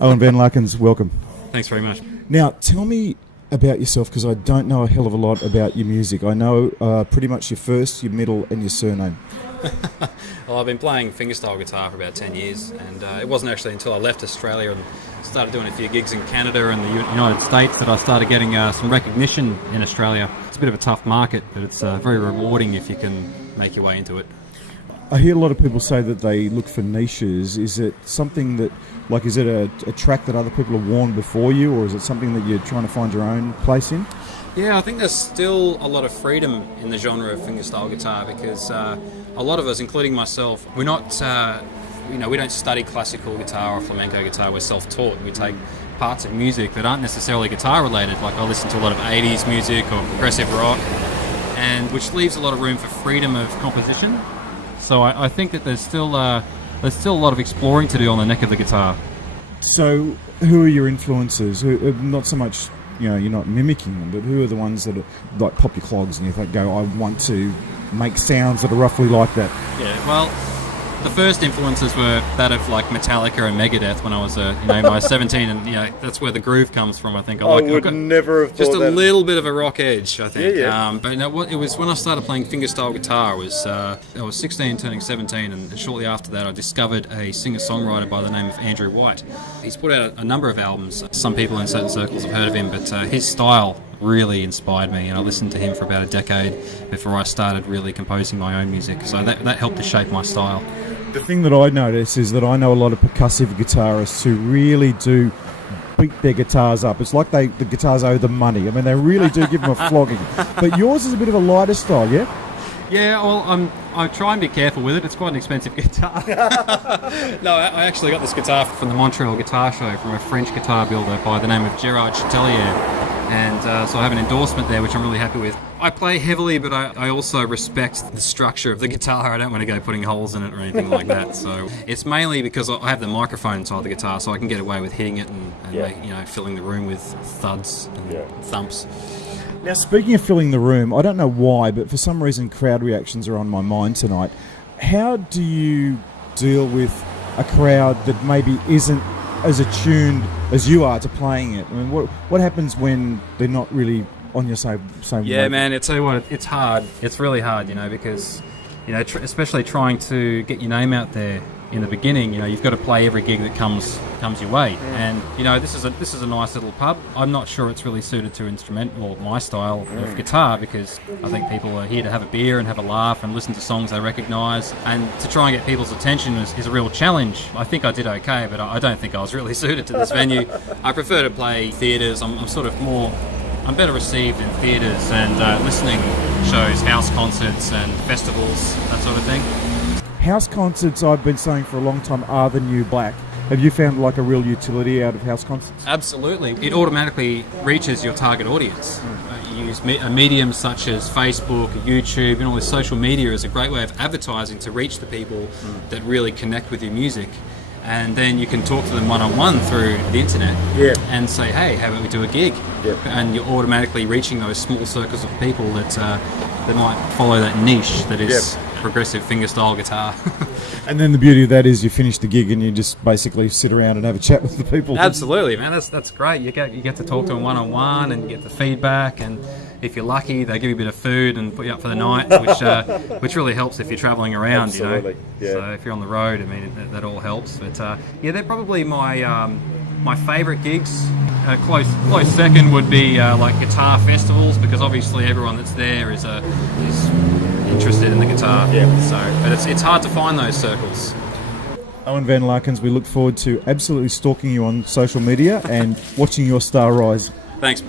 Owen Van Larkins, welcome. Thanks very much. Now, tell me about yourself, because I don't know a hell of a lot about your music. I know pretty much your first, your middle, and your surname. Well, I've been playing fingerstyle guitar for about 10 years, and it wasn't actually until I left Australia and started doing a few gigs in Canada and the United States that I started getting some recognition in Australia. It's a bit of a tough market, but it's very rewarding if you can make your way into it. I hear a lot of people say that they look for niches. Is it something that, like, is it a track that other people have worn before you, or is it something that you're trying to find your own place in? Yeah, I think there's still a lot of freedom in the genre of fingerstyle guitar because a lot of us, including myself, we're not, we don't study classical guitar or flamenco guitar. We're self-taught. We take parts of music that aren't necessarily guitar related. Like I listen to a lot of 80s music or progressive rock, and which leaves a lot of room for freedom of composition. So I think that there's still a lot of exploring to do on the neck of the guitar. So who are your influences? Not so much, you're not mimicking them, but who are the ones that are like pop your clogs and you think, I want to make sounds that are roughly like that? Yeah, well, the first influences were that of like Metallica and Megadeth when I was my 17, and that's where the groove comes from. I think I would never have thought just a that. Little bit of a rock edge, I think. Yeah. But it was when I started playing fingerstyle guitar. I was 16, turning 17, and shortly after that, I discovered a singer-songwriter by the name of Andrew White. He's put out a number of albums. Some people in certain circles have heard of him, but his style really inspired me, and I listened to him for about a decade before I started really composing my own music. So that helped to shape my style. The thing that I notice is that I know a lot of percussive guitarists who really do beat their guitars up. It's like the guitars owe them money. I mean, they really do give them a flogging. But yours is a bit of a lighter style, yeah? Yeah, well, I try and be careful with it. It's quite an expensive guitar. No, I actually got this guitar from the Montreal Guitar Show from a French guitar builder by the name of Gerard Chatelier. And so I have an endorsement there, which I'm really happy with. I play heavily, but I also respect the structure of the guitar. I don't want to go putting holes in it or anything like that. So it's mainly because I have the microphone inside the guitar, so I can get away with hitting it and filling the room with thuds and thumps. Now, speaking of filling the room, I don't know why, but for some reason crowd reactions are on my mind tonight. How do you deal with a crowd that maybe isn't as attuned as you are to playing it? I mean, what happens when they're not really on your same Yeah, wave? man, I tell you what, it's hard. It's really hard, because, especially trying to get your name out there in the beginning, you've got to play every gig that comes your way. And this is a nice little pub. I'm not sure it's really suited to instrumental, my style of guitar, because I think people are here to have a beer and have a laugh and listen to songs they recognise. And to try and get people's attention is a real challenge. I think I did okay, but I don't think I was really suited to this venue. I prefer to play theatres. I'm better received in theatres and listening shows, house concerts and festivals, that sort of thing. House concerts, I've been saying for a long time, are the new black. Have you found like a real utility out of house concerts? Absolutely. It automatically reaches your target audience. You use a medium such as Facebook, YouTube, and all this social media is a great way of advertising to reach the people that really connect with your music. And then you can talk to them one-on-one through the internet and say, hey, how about we do a gig? And you're automatically reaching those small circles of people that might follow that niche that is progressive fingerstyle guitar. And then the beauty of that is you finish the gig and you just basically sit around and have a chat with the people. Absolutely, man. That's great. You get to talk to them one-on-one and you get the feedback, and if you're lucky, they give you a bit of food and put you up for the night, which really helps if you're travelling around. Absolutely. So if you're on the road, I mean, that all helps. But they're probably my favourite gigs. Close second would be like guitar festivals, because obviously everyone that's there is interested in the guitar. But it's hard to find those circles. Owen Van Larkins, we look forward to absolutely stalking you on social media and watching your star rise. Thanks.